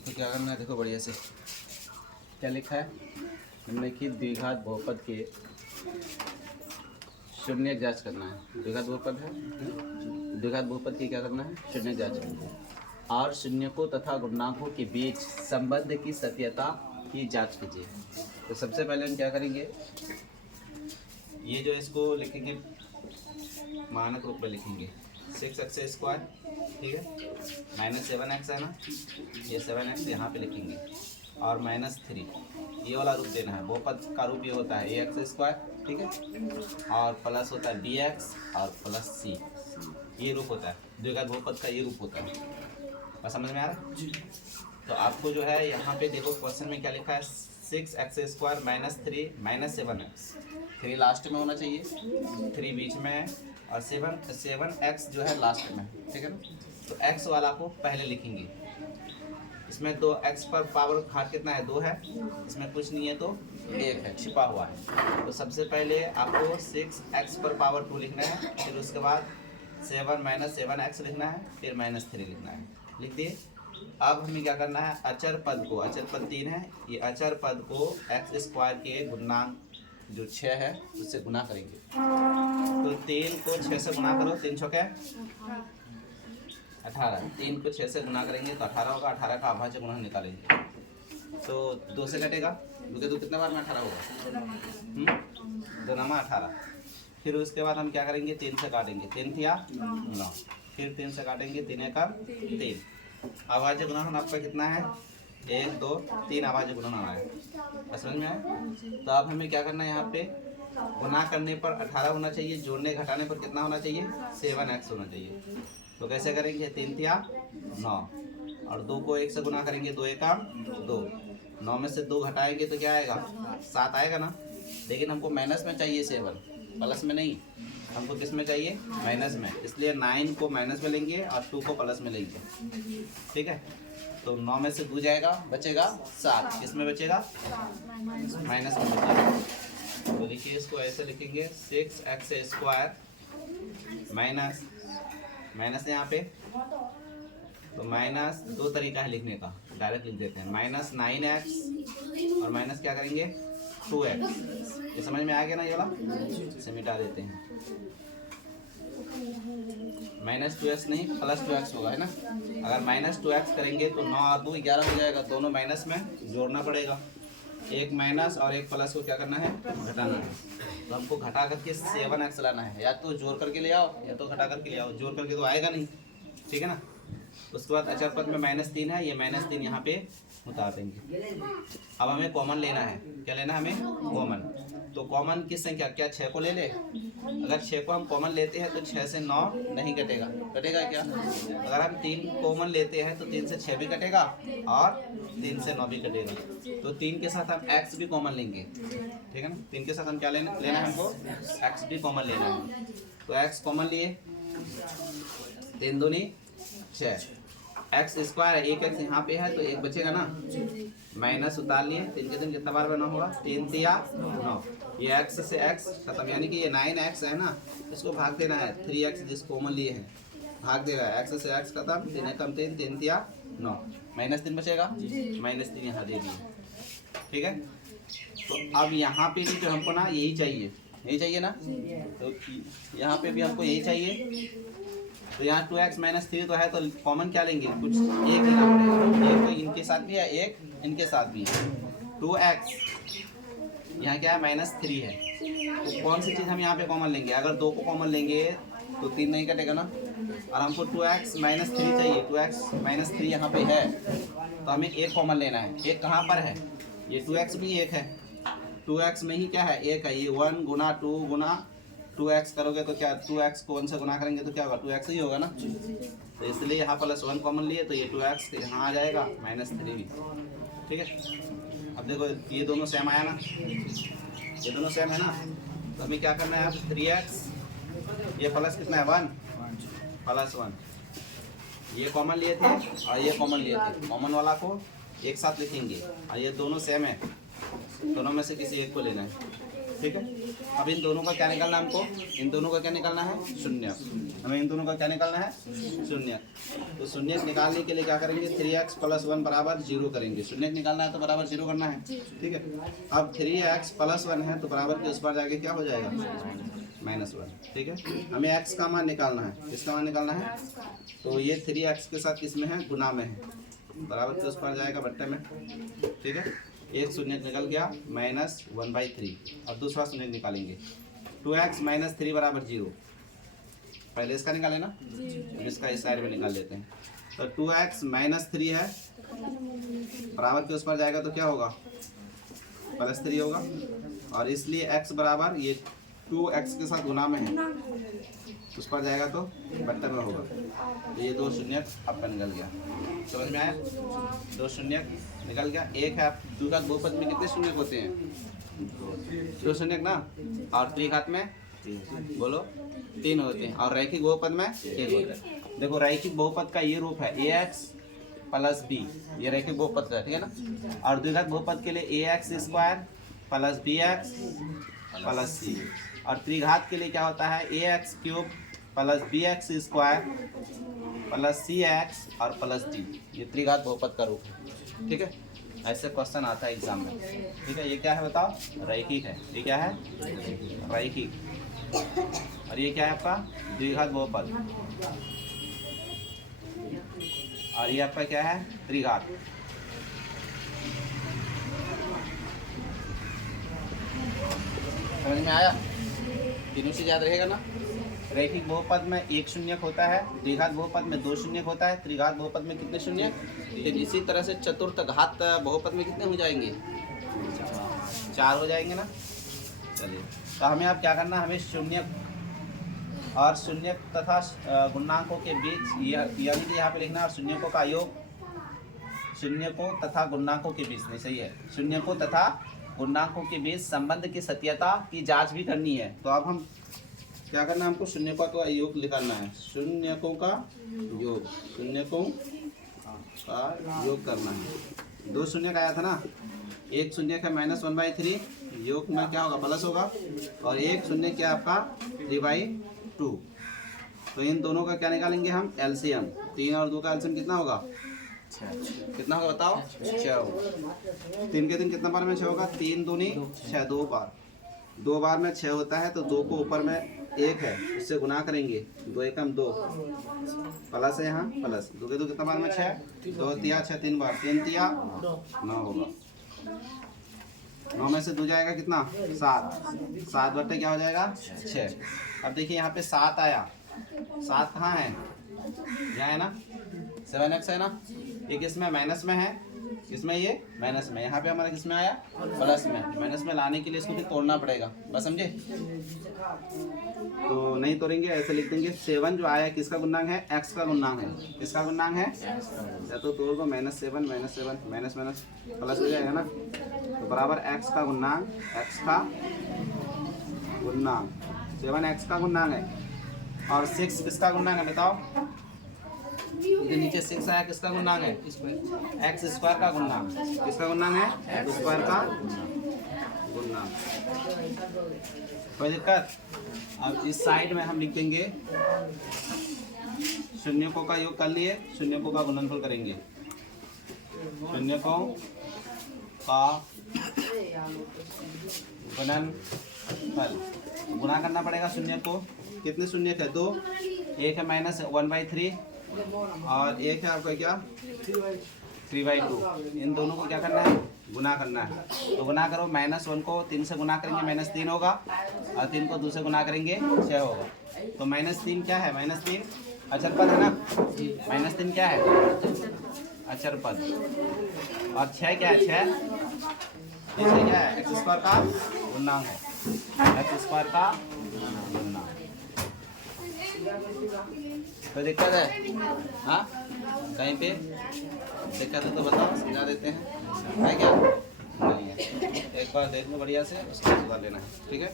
तो क्या करना है, देखो बढ़िया से क्या लिखा है, निम्नलिखित द्विघात बहुपद के शून्य जांच करना है। द्विघात बहुपद है, द्विघात बहुपद की क्या करना है, शून्य जांच करना है। और शून्यकों तथा गुणांकों के बीच संबंध की सत्यता की जांच कीजिए। तो सबसे पहले हम क्या करेंगे, ये जो इसको लिखेंगे मानक रूप में लिखेंगे 6x², ठीक है, -7x है ना, ये 7x यहाँ पे लिखेंगे और -3 ये वाला रूप देना है। बहुपद का रूप ये होता है ax², ठीक है, और प्लस होता है bx और प्लस c, ये रूप होता है द्विघात बहुपद का, ये रूप होता है। बस समझ में आ रहा है? तो आपको जो है यहाँ पे देखो क्वेश्चन में क्या लिखा है, 6x² -3 -7x, 3 लास्ट में होना चाहिए, 3 बीच में है और 7x जो है लास्ट में, ठीक है ना। तो x वाला को पहले लिखेंगे, इसमें 2x पर पावर घात कितना है, 2 है, इसमें कुछ नहीं है तो 1 है, छिपा हुआ है। तो सबसे पहले आपको 6x पर पावर 2 लिखना है, फिर उसके बाद 7 - 7x लिखना है, फिर -3 लिखना है। लिख दिए। अब हमें क्या करना है, अचर पद को, अचर पद 3 है, ये अचर पद को x² के गुणांक जो 6 है उससे गुना करेंगे। तो 3 को 6 से गुना करो, 3 छक्के 18, 3 को 6 से गुना करेंगे तो 18 होगा, 18 का अभाज्य गुणन निकालेंगे तो 2 से कटेगा, 2 के 2 कितने बार में 18 होगा, 2 नामा 18। फिर उसके बाद हम क्या करेंगे, 3 से काटेंगे, 3 थिया 9, फिर 3 से काटेंगे, 3 का 3। अभाज्य गुणन आपका कितना है, 1 2 3 अभाज्य गुणन आया, समझ में आया। तो अब हमें क्या करना है, यहाँ पे गुना करने पर 18 होना चाहिए, जोड़ने घटाने पर कितना होना चाहिए, 7x होना चाहिए। तो कैसे करेंगे, 3 थिया 9 और 2 को 1 से गुना करेंगे, 2 1 2, 9 में से 2 घटाएंगे तो क्या आएगा, 7 आएगा ना। लेकिन हमको माइनस में चाहिए 7, प्लस में नहीं, हमको किस में चाहिए, माइनस में, इसलिए 9 को माइनस में लेंगे और 2 को प्लस में लेंगे, ठीक है। तो 9 में से 2 जाएगा, बचेगा 7, किस में बचेगा, माइनस में बचेगा। तो लिखिए, इसको ऐसे लिखेंगे 6x² माइनस माइनस यहाँ पे, तो माइनस 2 तरीका है लिखने का, डायरेक्ट लिख देते हैं, -9x और माइनस क्या करेंगे 2x। ये समझ में आ गया ना, ये वाला इसे मिटा देते हैं, -2x नहीं +2x होगा, है ना। अगर -2x करेंगे तो 9 और 2 11 हो जाएगा, दोनों माइनस में जोड़ना पड़ेगा, एक माइनस और एक प्लस को क्या करना है, घटाना है। तो हमको घटा करके 7x लाना है, या तो जोड़ करके ले आओ या तो घटा करके ले आओ, जोड़ करके तो आएगा नहीं, ठीक है ना। उसके बाद अचर पद में -3 है, ये -3 यहाँ पे उतार देंगे। अब हमें कॉमन लेना है, क्या लेना है हमें, कॉमन। तो कॉमन किस संख्या, क्या 6 को ले ले, अगर 6 को हम कॉमन लेते हैं तो 6 से 9 नहीं कटेगा, कटेगा क्या। अगर हम 3 कॉमन लेते हैं तो 3 से 6 भी कटेगा और 3 से 9 भी कटेगा। तो 3 के साथ हम x भी कॉमन लेंगे, ठीक है ना। 3 के साथ हम क्या लेना है हमको, x भी कॉमन लेना है। तो x कॉमन लिए, 3 दूनी 6, x² है, 1x यहाँ पे है तो 1 बचेगा ना, माइनस उतार लिए, 3 के 3 कितना बार बना होगा, 3 तिया 9, ये x से x खत्म, यानी कि ये 9x है ना, इसको भाग देना है, 3x जिस कॉमन लिए हैं भाग देगा, x से x खत्म, 3 कम 3, 3 तिया 9, -3 बचेगा, -3 यहाँ दे दिए, ठीक है। तो अब यहाँ पे भी जो हमको ना यही चाहिए, यही चाहिए ना, तो यहाँ पे भी हमको यही चाहिए। तो यहाँ 2x -3 तो है, तो कॉमन क्या लेंगे, कुछ एक लेना पड़ेगा, एक तो इनके साथ भी है, एक इनके साथ भी है। 2x यहाँ क्या है, -3 है, तो कौन सी चीज़ हम यहाँ पे कॉमन लेंगे, अगर 2 को कॉमन लेंगे तो 3 नहीं कटेगा ना, और हमको 2x -3 चाहिए, 2x -3 यहाँ पे है, तो हमें एक कॉमन लेना है। एक कहाँ पर है, ये 2x भी एक है, 2x में ही क्या है, एक है, ये 1 गुना 2 गुना 2x करोगे तो क्या, 2x को 1 से गुना करेंगे तो क्या होगा, 2x ही होगा ना। तो इसलिए यहाँ +1 कॉमन लिए, तो ये 2x यहाँ आ जाएगा, -3 भी, ठीक है। अब देखो ये दोनों सेम आया ना, ये दोनों सेम है ना, तो हमें क्या करना है, अब 3x, ये प्लस कितना है 1 +1, ये कॉमन लिए थे और ये कॉमन लिए थे, कॉमन वाला को एक साथ लिखेंगे, और ये दोनों सेम है, दोनों में से किसी एक को लेना है, ठीक है। अब इन दोनों का क्या निकालना है हमको, इन दोनों का क्या निकालना है, शून्य। हमें इन दोनों का क्या निकालना है? शून्य। तो शून्य निकालने के लिए क्या करेंगे? 3x + 1 बराबर 0 करेंगे। शून्य निकालना है तो बराबर 0 करना है, ठीक है। अब 3x + 1 है तो बराबर के उस पर जाके क्या हो जाएगा? -1, ठीक है। हमें x का मान निकालना है। किसका मान निकालना है? तो ये 3x के साथ किस में है? गुना में है। बराबर के उस पर जाएगा बट्टे में, ठीक है। एक शून्य निकल गया, -1/3। अब दूसरा शून्य निकालेंगे। 2x - 3 बराबर 0। पहले इसका निकाले ना, इसका इस साइड में निकाल लेते हैं। तो 2x - 3 है, बराबर के उस पर जाएगा तो क्या होगा? +3 होगा। और इसलिए x बराबर ये 2x के साथ गुना में है, उस पर जाएगा तो बट्टे में होगा। ये 2 शून्य आपका निकल गया। समझ में आया? 2 शून्य निकल गया। एक है द्विघात बहुपद में कितने शून्य होते हैं? 2 शून्य ना। और त्रिघात में बोलो 3 होते हैं। और रैखिक बहुपद में 1 होता है। देखो रैखिक बहुपद का ये रूप है ax + b, ये रैखिक बहुपद का, ठीक है ना। और द्विघात बहुपद के लिए ax² + bx + c। और त्रिघात के लिए क्या होता है? ax³ + bx² + cx और +d। ये त्रिघात बहुपद का रूप है, ठीक है। ऐसे क्वेश्चन आता है एग्जाम में, ठीक है। ये क्या है बताओ? रैखिक है। ये क्या है? रैखिक। और ये क्या है आपका? द्विघात बहुपद। और ये आपका क्या है? त्रिघात। समझ में आया? तीनों से याद रहेगा ना। रैखिक बहुपद में 1 शून्यक होता है, द्विघात बहुपद में 2 शून्यक होता है, त्रिघात बहुपद में कितने शून्य? इसी तरह से चतुर्थ घात बहुपद में कितने हो जाएंगे? 4 हो जाएंगे ना। चलिए, तो हमें अब क्या करना है? हमें शून्यक और शून्यक तथा गुणांकों के बीच यानी कि यहाँ पे लिखना है शून्यकों का योग, शून्यकों तथा गुणांकों के बीच, नहीं सही है, शून्यकों तथा गुणांकों के बीच संबंध की सत्यता की जांच भी करनी है। तो अब हम क्या करना है? हमको शून्यकों का योग निकालना है। शून्यकों का योग, शून्यकों का योग करना है। 2 शून्य का आया था ना। एक शून्य का -1/3, योग में क्या होगा? प्लस होगा। और एक शून्य क्या आपका? 3/2। तो इन दोनों का क्या निकालेंगे हम? एलसीएम। 3 और 2 का एलसीएम कितना होगा? 6। कितना होगा बताओ? 6 होगा। 3 के 3 कितना बार में 6 होगा? 3 दूनी 6, 2 बार। 2 बार में 6 होता है तो 2 को ऊपर में 1 है, उससे गुना करेंगे। 2 एकम 2, प्लस है यहाँ प्लस। 2 के 2 कितना बार में? 6। 2 तिया 6, 3 बार। 3 तिया 9 होगा। 9 में से 2 जाएगा कितना? 7। 7 बट्टे क्या हो जाएगा? 6। अब देखिए यहाँ पे 7 आया। 7 कहाँ है? यहाँ है ना। 7x है ना। ये किस में? माइनस में है। किसमें? ये माइनस में। यहाँ पे हमारा किसमें आया? प्लस में। माइनस में लाने के लिए इसको भी तोड़ना पड़ेगा, बस समझे। तो नहीं तोड़ेंगे, ऐसे लिख देंगे। 7 जो आया किसका गुणांक है? x का गुणांक है। किसका गुणांक है? या तो तोड़ दो, -7 माइनस प्लस हो जाएगा ना। तो बराबर x का गुणांक, x का गुणांक 7x का गुणांक है। और 6 किसका गुणांक है बताओ? ये नीचे 6 आया, किसका गुणांक है? x² का गुणांक। किसका गुणांक है? x² का गुणांक। कोई दिक्कत? अब इस साइड में हम लिख देंगे शून्यकों का योग कर लिए, शून्यकों का गुणनफल करेंगे। शून्यकों का गुणनफल, गुणा करना पड़ेगा शून्य को। कितने शून्य थे? 2। एक है -1/3 और एक है आपका क्या? 3/2। इन दोनों को क्या करना है? गुना करना है। तो गुना करो। -1 को 3 से गुना करेंगे -3 होगा, और 3 को 2 से गुना करेंगे 6 होगा। तो -3 क्या है? -3 अचर पद है ना। -3 क्या है? अचर पद। और 6 क्या है? 6 क्या है? x² का गुणांक है। x² का गुणांक। कोई दिक्कत है? हाँ, कहीं पे दिक्कत है तो बताओ, समझा देते हैं। है क्या? नहीं है। एक बार देख लो बढ़िया से, उसको सुधार लेना है, ठीक है।